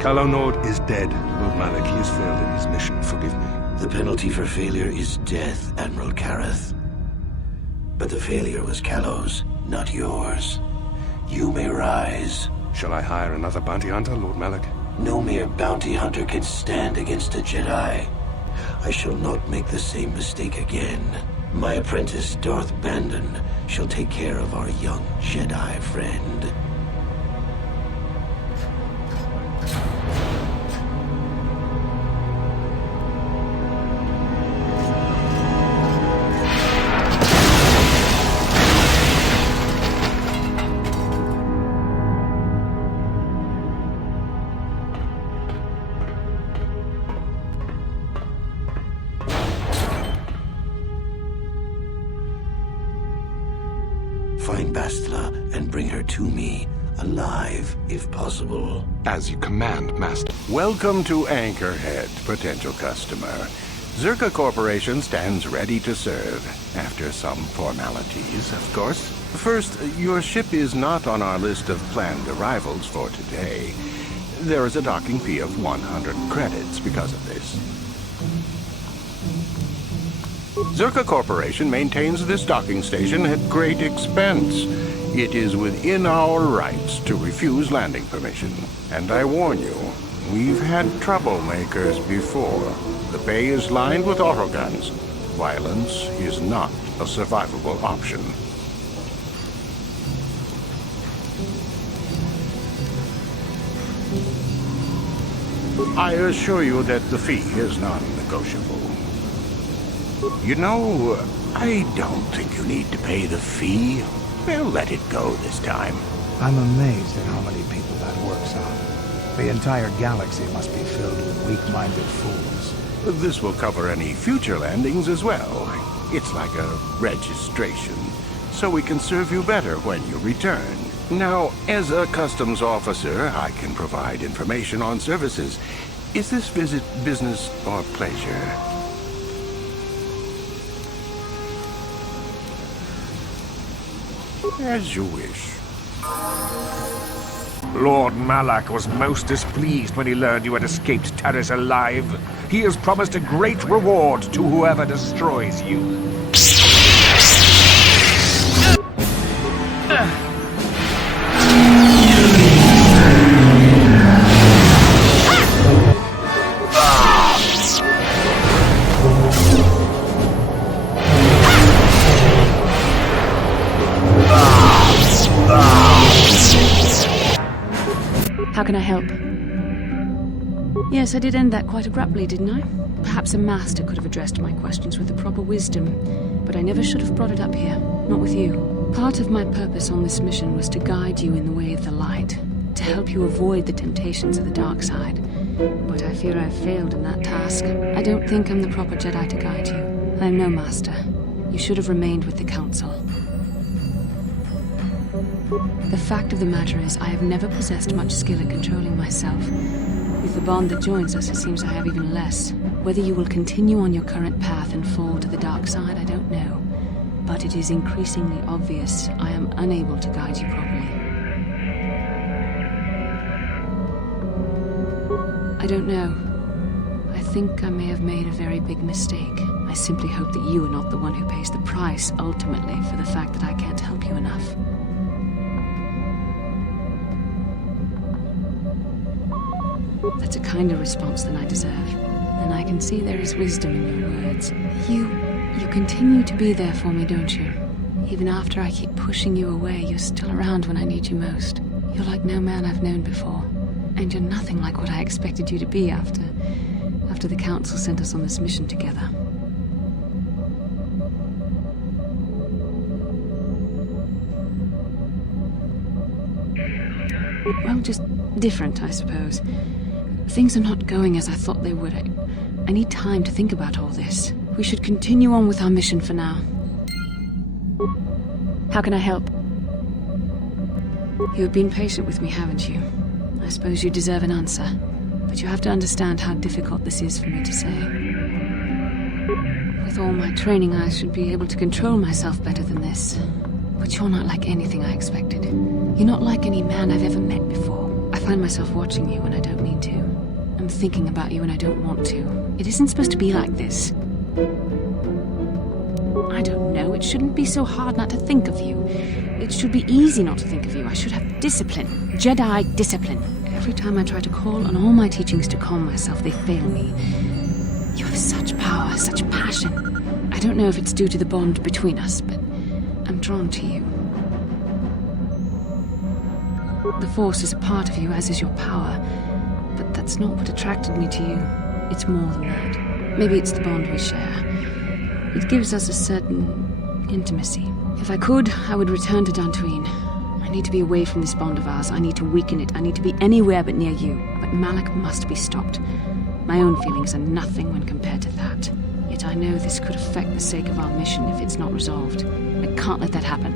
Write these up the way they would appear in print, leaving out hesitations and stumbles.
Calo Nord is dead. Lord Malak, he has failed in his mission. Forgive me. The penalty for failure is death, Admiral Kareth. But the failure was Calo's, not yours. You may rise. Shall I hire another bounty hunter, Lord Malak? No mere bounty hunter can stand against a Jedi. I shall not make the same mistake again. My apprentice, Darth Bandon, shall take care of our young Jedi friend. Find Bastila and bring her to me, alive, if possible. As you command, Master. Welcome to Anchorhead, potential customer. Zerka Corporation stands ready to serve. After some formalities, of course. First, your ship is not on our list of planned arrivals for today. There is a docking fee of 100 credits because of this. Zerka Corporation maintains this docking station at great expense. It is within our rights to refuse landing permission. And I warn you, we've had troublemakers before. The bay is lined with autoguns. Violence is not a survivable option. I assure you that the fee is non-negotiable. You know, I don't think you need to pay the fee. We'll let it go this time. I'm amazed at how many people that works on. The entire galaxy must be filled with weak-minded fools. This will cover any future landings as well. It's like a registration, so we can serve you better when you return. Now, as a customs officer, I can provide information on services. Is this visit business or pleasure? As you wish. Lord Malak was most displeased when he learned you had escaped Taris alive. He has promised a great reward to whoever destroys you. How can I help? Yes, I did end that quite abruptly, didn't I? Perhaps a master could have addressed my questions with the proper wisdom, but I never should have brought it up here, not with you. Part of my purpose on this mission was to guide you in the way of the light, to help you avoid the temptations of the dark side. But I fear I've failed in that task. I don't think I'm the proper Jedi to guide you. I'm no master. You should have remained with the Council. The fact of the matter is, I have never possessed much skill at controlling myself. With the bond that joins us, it seems I have even less. Whether you will continue on your current path and fall to the dark side, I don't know. But it is increasingly obvious I am unable to guide you properly. I don't know. I think I may have made a very big mistake. I simply hope that you are not the one who pays the price, ultimately, for the fact that I can't help you enough. That's a kinder response than I deserve. And I can see there is wisdom in your words. You continue to be there for me, don't you? Even after I keep pushing you away, you're still around when I need you most. You're like no man I've known before. And you're nothing like what I expected you to be after the Council sent us on this mission together. Well, just different, I suppose. Things are not going as I thought they would. I need time to think about all this. We should continue on with our mission for now. How can I help? You have been patient with me, haven't you? I suppose you deserve an answer. But you have to understand how difficult this is for me to say. With all my training, I should be able to control myself better than this. But you're not like anything I expected. You're not like any man I've ever met before. I find myself watching you when I don't mean to. I'm thinking about you when I don't want to. It isn't supposed to be like this. I don't know. It shouldn't be so hard not to think of you. It should be easy not to think of you. I should have discipline. Jedi discipline. Every time I try to call on all my teachings to calm myself, they fail me. You have such power, such passion. I don't know if it's due to the bond between us, but I'm drawn to you. The Force is a part of you, as is your power. But that's not what attracted me to you. It's more than that. Maybe it's the bond we share. It gives us a certain intimacy. If I could, I would return to Tatooine. I need to be away from this bond of ours. I need to weaken it. I need to be anywhere but near you. But Malak must be stopped. My own feelings are nothing when compared to that. Yet I know this could affect the sake of our mission if it's not resolved. I can't let that happen.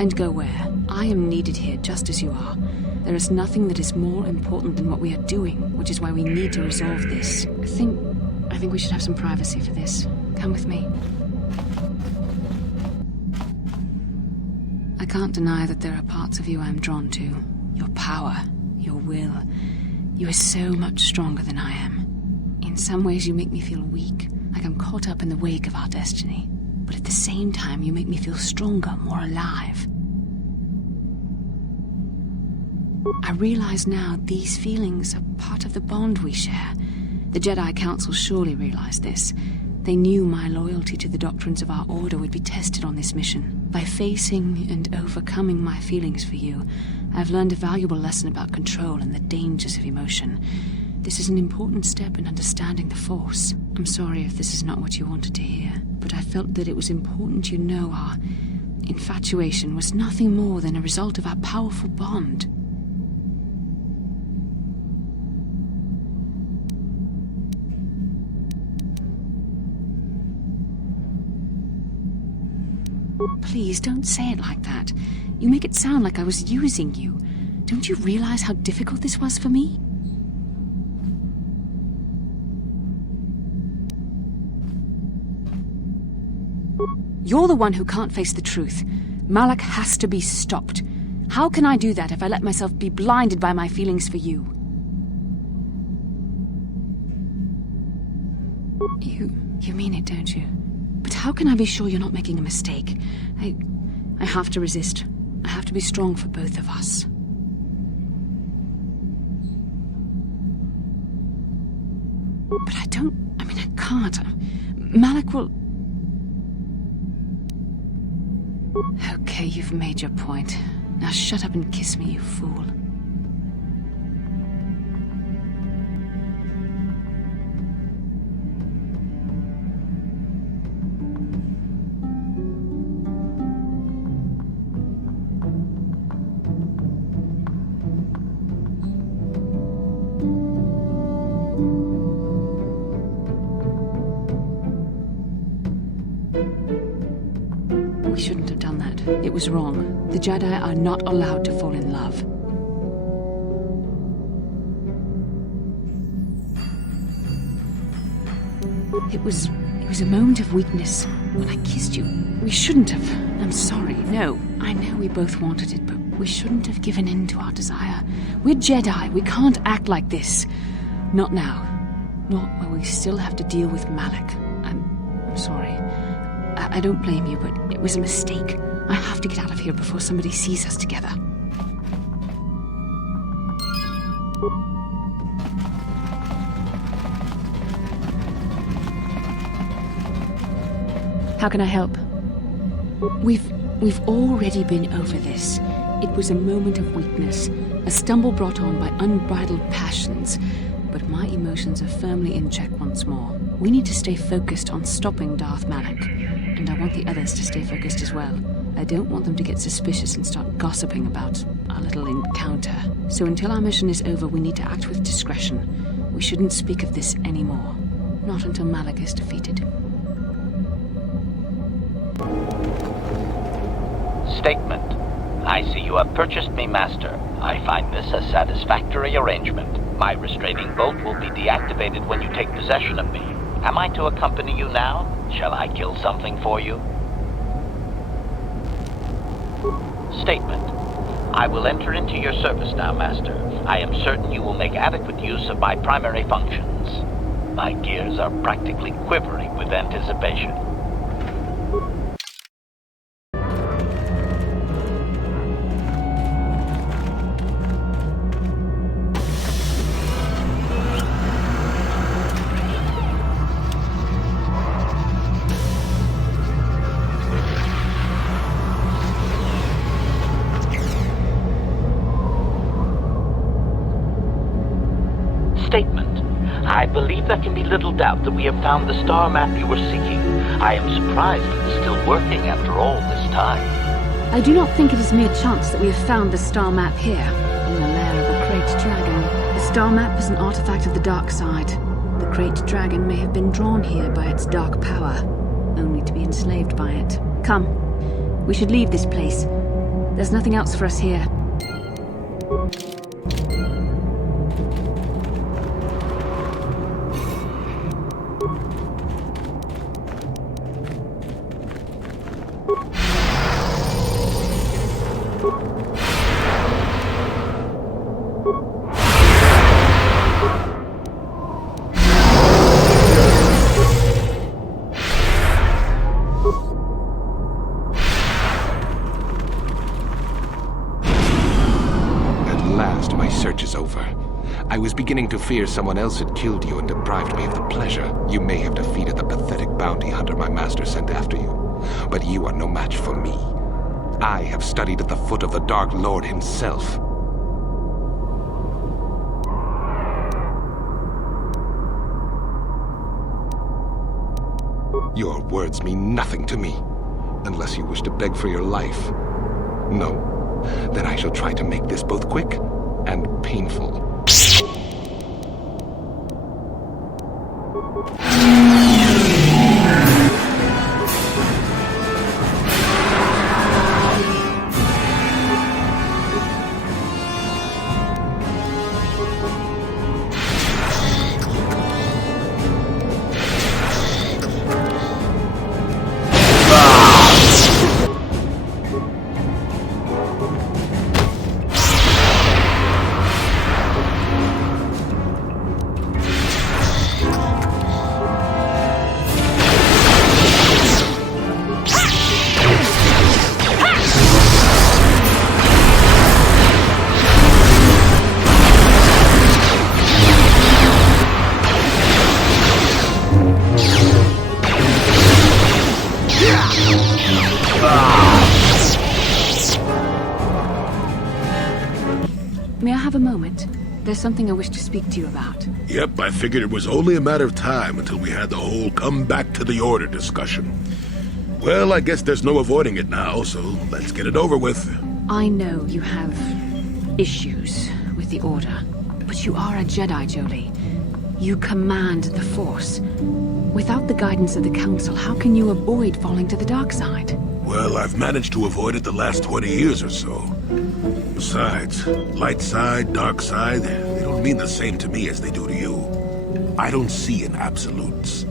And go where? I am needed here just as you are. There is nothing that is more important than what we are doing, which is why we need to resolve this. I think we should have some privacy for this. Come with me. I can't deny that there are parts of you I am drawn to. Your power, your will. You are so much stronger than I am. In some ways you make me feel weak, like I'm caught up in the wake of our destiny. But at the same time, you make me feel stronger, more alive. I realize now these feelings are part of the bond we share. The Jedi Council surely realized this. They knew my loyalty to the doctrines of our order would be tested on this mission. By facing and overcoming my feelings for you, I've learned a valuable lesson about control and the dangers of emotion. This is an important step in understanding the Force. I'm sorry if this is not what you wanted to hear, but I felt that it was important you know our infatuation was nothing more than a result of our powerful bond. Please, don't say it like that. You make it sound like I was using you. Don't you realize how difficult this was for me? You're the one who can't face the truth. Malak has to be stopped. How can I do that if I let myself be blinded by my feelings for you? You mean it, don't you? But how can I be sure you're not making a mistake? I have to resist. I have to be strong for both of us. But I can't. Malak will... Okay, you've made your point. Now shut up and kiss me, you fool. We shouldn't have done that. It was wrong. The Jedi are not allowed to fall in love. It was a moment of weakness when I kissed you. We shouldn't have. I'm sorry. No, I know we both wanted it, but we shouldn't have given in to our desire. We're Jedi. We can't act like this. Not now. Not while we still have to deal with Malak. I'm sorry. I don't blame you, but it was a mistake. I have to get out of here before somebody sees us together. How can I help? We've already been over this. It was a moment of weakness, a stumble brought on by unbridled passions. But my emotions are firmly in check once more. We need to stay focused on stopping Darth Malak. And I want the others to stay focused as well. I don't want them to get suspicious and start gossiping about our little encounter. So until our mission is over, we need to act with discretion. We shouldn't speak of this anymore. Not until Malak is defeated. Statement. I see you have purchased me, Master. I find this a satisfactory arrangement. My restraining bolt will be deactivated when you take possession of me. Am I to accompany you now? Shall I kill something for you? Statement. I will enter into your service now, Master. I am certain you will make adequate use of my primary functions. My gears are practically quivering with anticipation. Statement. I believe there can be little doubt that we have found the star map you were seeking. I am surprised it is still working after all this time. I do not think it is mere chance that we have found the star map here, in the lair of a great dragon. The star map is an artifact of the dark side. The great dragon may have been drawn here by its dark power, only to be enslaved by it. Come, we should leave this place. There's nothing else for us here. My search is over. I was beginning to fear someone else had killed you and deprived me of the pleasure. You may have defeated the pathetic bounty hunter my master sent after you, but you are no match for me. I have studied at the foot of the Dark Lord himself. Your words mean nothing to me, unless you wish to beg for your life. No, then I shall try to make this both quick and painful. May I have a moment? There's something I wish to speak to you about. Yep, I figured it was only a matter of time until we had the whole come back to the order discussion. Well, I guess there's no avoiding it now, so let's get it over with. I know you have issues with the Order, but you are a Jedi, Jolie. You command the Force. Without the guidance of the Council, how can you avoid falling to the dark side? Well, I've managed to avoid it the last 20 years or so. Besides, light side, dark side, they don't mean the same to me as they do to you. I don't see in absolutes.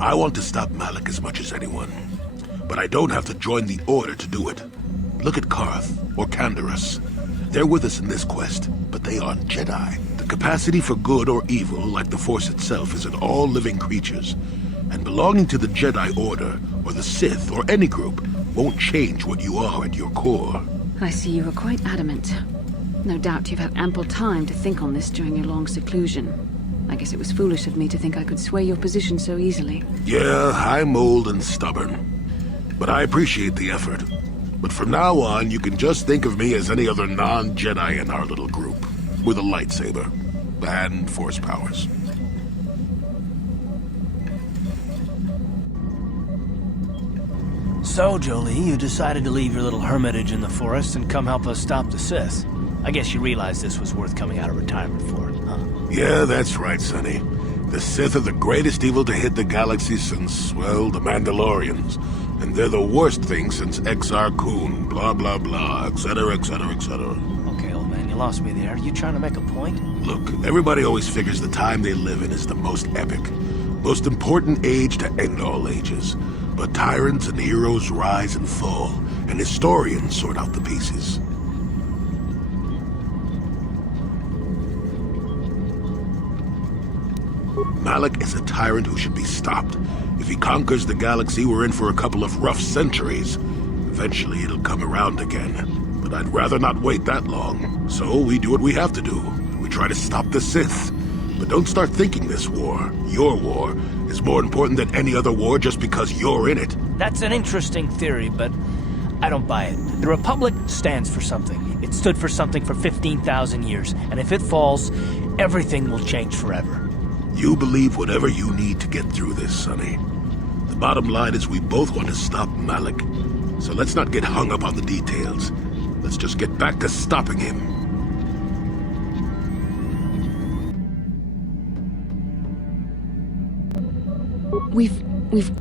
I want to stop Malik as much as anyone, but I don't have to join the Order to do it. Look at Karth or Canderous. They're with us in this quest, but they aren't Jedi. The capacity for good or evil, like the Force itself, is in all living creatures. And belonging to the Jedi Order, or the Sith, or any group, won't change what you are at your core. I see you are quite adamant. No doubt you've had ample time to think on this during your long seclusion. I guess it was foolish of me to think I could sway your position so easily. Yeah, I'm old and stubborn. But I appreciate the effort. But from now on, you can just think of me as any other non-Jedi in our little group, with a lightsaber and Force powers. So, Jolie, you decided to leave your little hermitage in the forest and come help us stop the Sith. I guess you realized this was worth coming out of retirement for, huh? Yeah, that's right, Sonny. The Sith are the greatest evil to hit the galaxy since, well, the Mandalorians. And they're the worst thing since Exar Kun, blah blah blah, etc., etc., etc. Okay, old man, you lost me there. Are you trying to make a point? Look, everybody always figures the time they live in is the most epic, most important age to end all ages. But tyrants and heroes rise and fall, and historians sort out the pieces. Malak is a tyrant who should be stopped. If he conquers the galaxy, we're in for a couple of rough centuries. Eventually, it'll come around again. But I'd rather not wait that long. So we do what we have to do. We try to stop the Sith. But don't start thinking this war, your war, is more important than any other war just because you're in it. That's an interesting theory, but I don't buy it. The Republic stands for something. It stood for something for 15,000 years. And if it falls, everything will change forever. You believe whatever you need to get through this, Sonny. The bottom line is we both want to stop Malak. So let's not get hung up on the details. Let's just get back to stopping him. We've